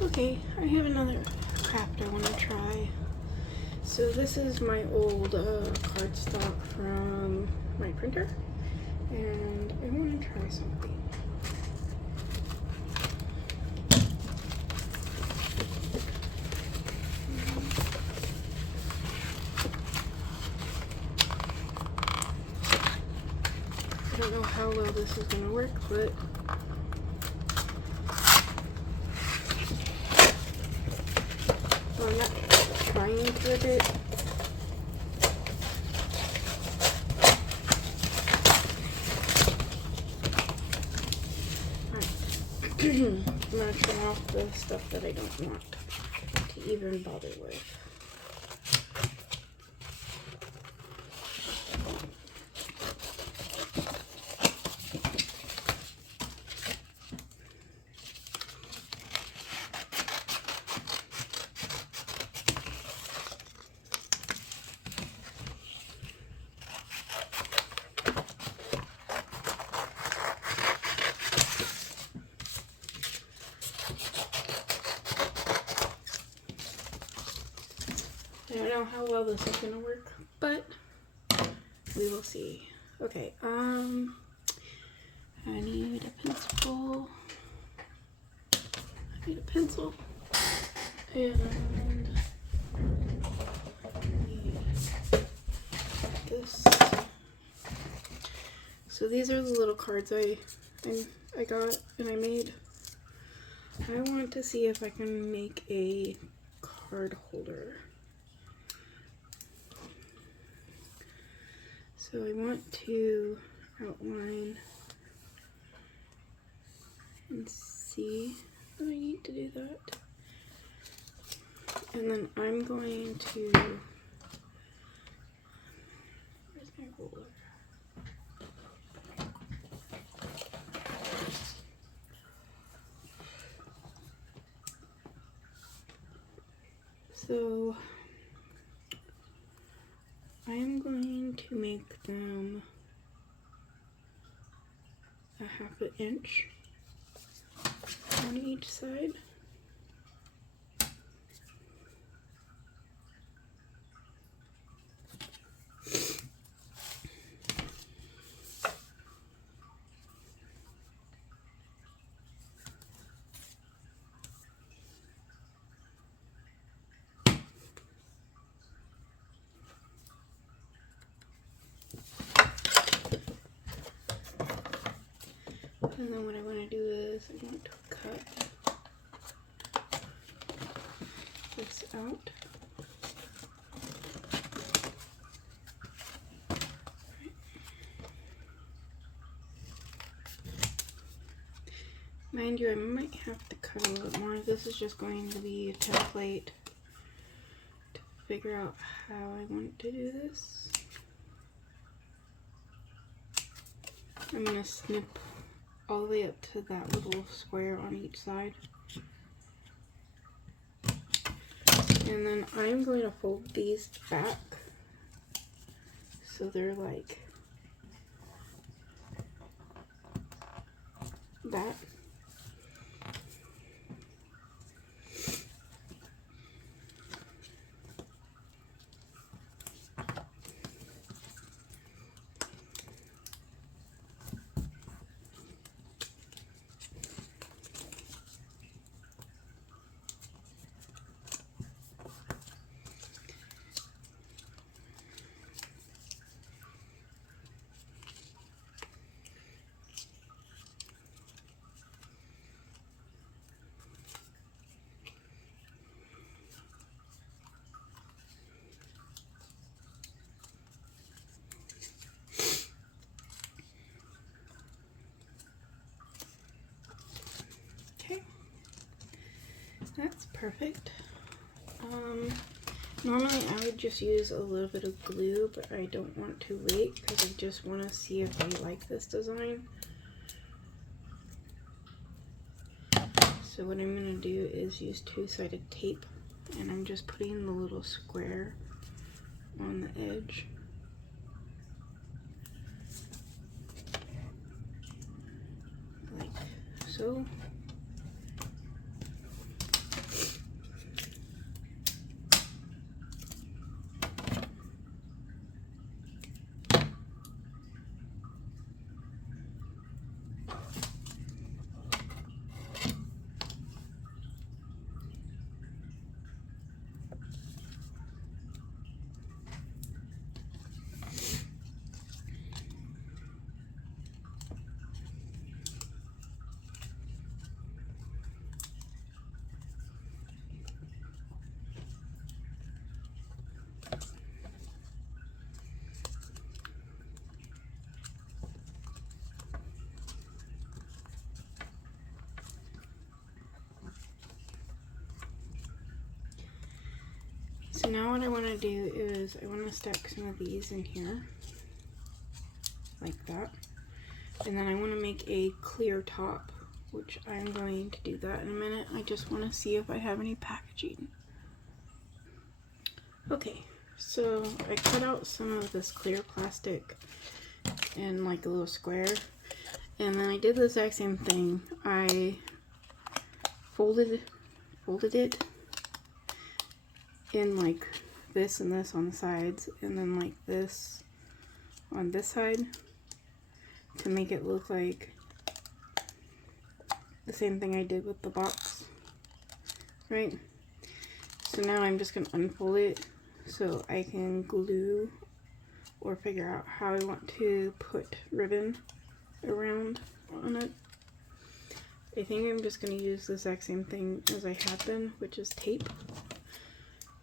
Okay, I have another craft I want to try. So this is my old cardstock from my printer, and I want to try something. I don't know how well this is going to work, but I'm not trying to rip it. I'm going to trim off the stuff that I don't want to even bother with. I don't know how well this is gonna work, but we will see. Okay, I need a pencil. And this. So these are the little cards I got and I made. I want to see if I can make a card holder. So I want to outline and see that I need to do that. And then I'm going to, where's my ruler? So I'm going to make them a 1/2 inch on each side. And then what I want to do is I want to cut this out. Mind you, I might have to cut a little bit more. This is just going to be a template to figure out how I want to do this. I'm going to snip all the way up to that little square on each side. And then I'm going to fold these back so they're like that. Okay, that's perfect. Normally I would just use a little bit of glue, but I don't want to wait because I just want to see if I like this design. So what I'm going to do is use 2-sided tape, and I'm just putting the little square on the edge. Like so. So now what I want to do is I want to stack some of these in here, like that. And then I want to make a clear top, which I'm going to do that in a minute. I just want to see if I have any packaging. Okay, so I cut out some of this clear plastic in like a little square. And then I did the exact same thing. I folded it in like this and this on the sides, and then like this on this side to make it look like the same thing I did with the box, right? So now I'm just going to unfold it so I can glue or figure out how I want to put ribbon around on it. I think I'm just going to use the exact same thing as I had been, which is tape.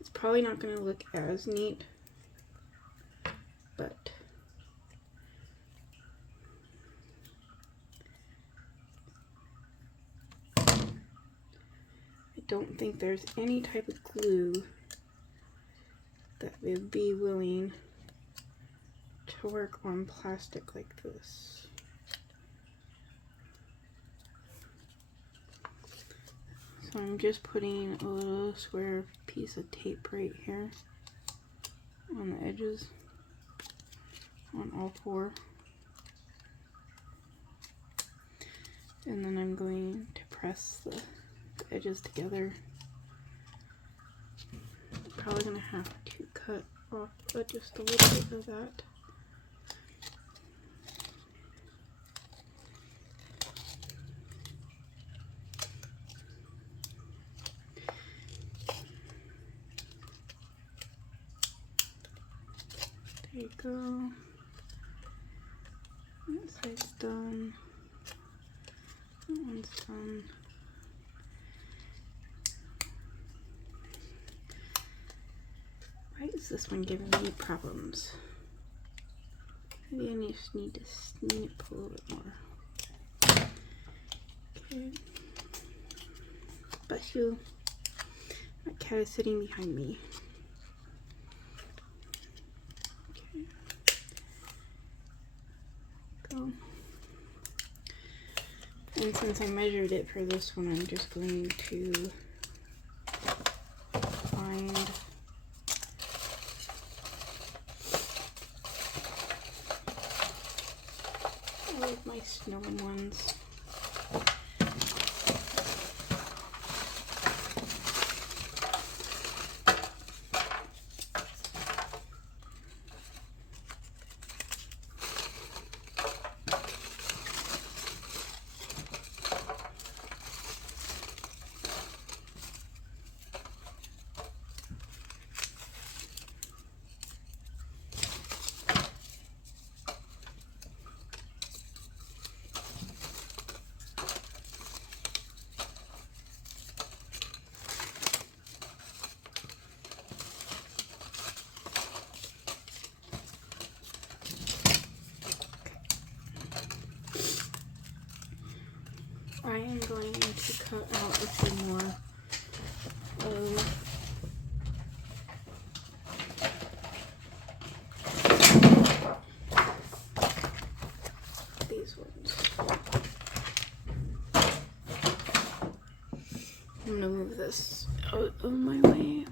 It's probably not going to look as neat, but I don't think there's any type of glue that would be willing to work on plastic like this. So I'm just putting a little square piece of tape right here on the edges, on all four. And then I'm going to press the edges together. I'm probably going to have to cut off just a little bit of that. There you go. That side's done. That one's done. Why is this one giving me problems? Maybe I just need to snip a little bit more. Okay. Bless you. My cat is sitting behind me. Okay. Go. And since I measured it for this one, I'm just going to find all of my snowing ones. I am going to cut out a few more of these ones. I'm going to move this out of my way.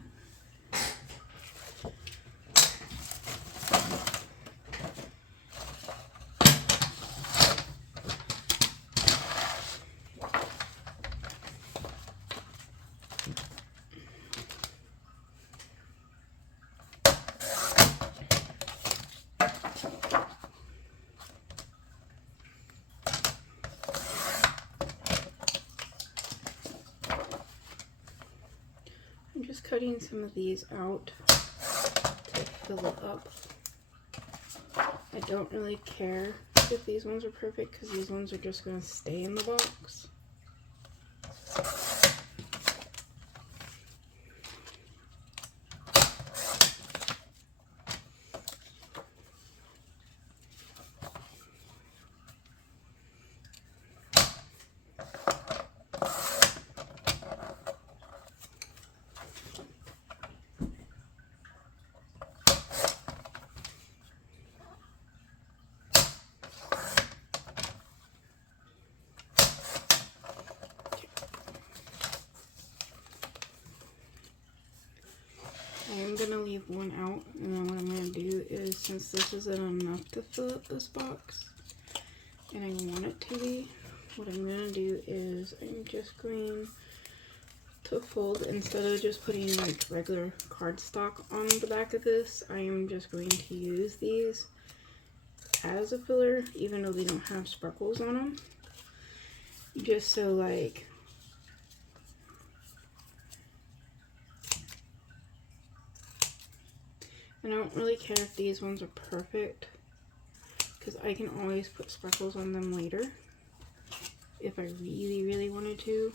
I'm just cutting some of these out to fill it up. I don't really care if these ones are perfect because these ones are just going to stay in the box. gonna leave one out, and then what I'm gonna do is, since this isn't enough to fill up this box, and I want it to be, what I'm gonna do is I'm just going to fold, instead of just putting like regular cardstock on the back of this, I am just going to use these as a filler, even though they don't have sparkles on them, just so like I don't really care if these ones are perfect, because I can always put sparkles on them later if I really wanted to.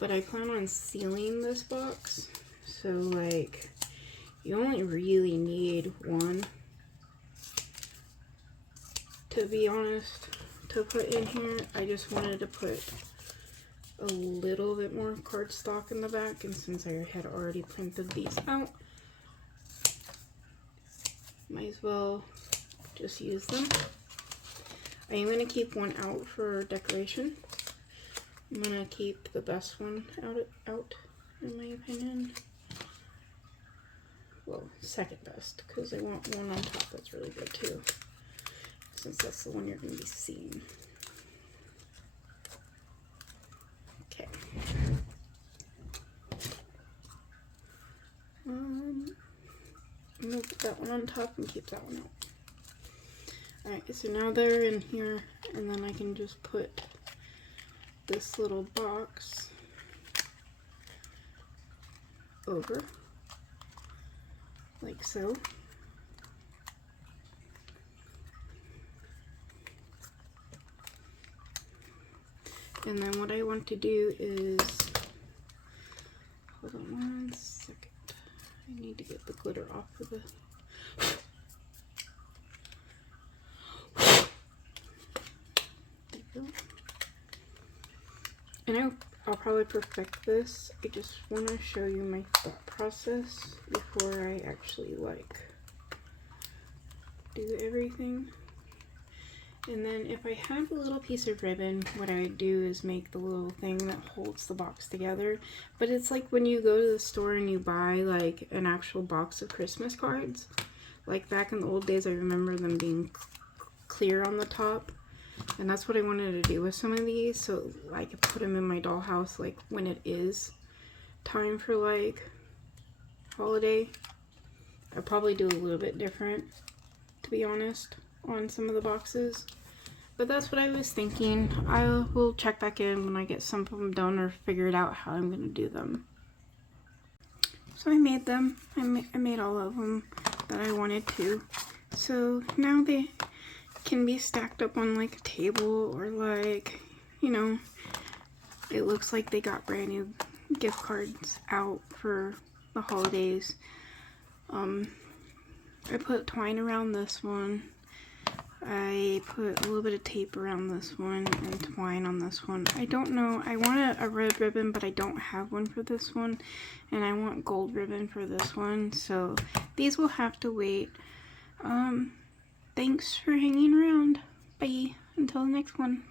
But I plan on sealing this box, so like you only really need one, to be honest, to put in here. I just wanted to put a little bit more cardstock in the back, and since I had already printed these out, might as well just use them. I am going to keep one out for decoration. I'm going to keep the best one out in my opinion. Well, second best, because I want one on top that's really good too, since that's the one you're going to be seeing. Okay. I'm going to put that one on top and keep that one out. Alright, so now they're in here, and then I can just put this little box over, like so. And then what I want to do is, hold on one second, I need to get the glitter off of the, there you go. And I'll probably perfect this. I just want to show you my thought process before I actually like do everything. And then if I have a little piece of ribbon, what I would do is make the little thing that holds the box together. But it's like when you go to the store and you buy like an actual box of Christmas cards. Like back in the old days, I remember them being clear on the top. And that's what I wanted to do with some of these, so I could put them in my dollhouse like when it is time for like holiday. I'll probably do a little bit different, to be honest, on some of the boxes. But that's what I was thinking. I will check back in when I get some of them done or figured out how I'm going to do them. So I made them. I made all of them that I wanted to. So now they can be stacked up on like a table, or like, you know, it looks like they got brand new gift cards out for the holidays. I put twine around this one. I put a little bit of tape around this one and twine on this one. I don't know, I want a red ribbon, but I don't have one for this one, and I want gold ribbon for this one, so these will have to wait. Thanks for hanging around. Bye. Until the next one.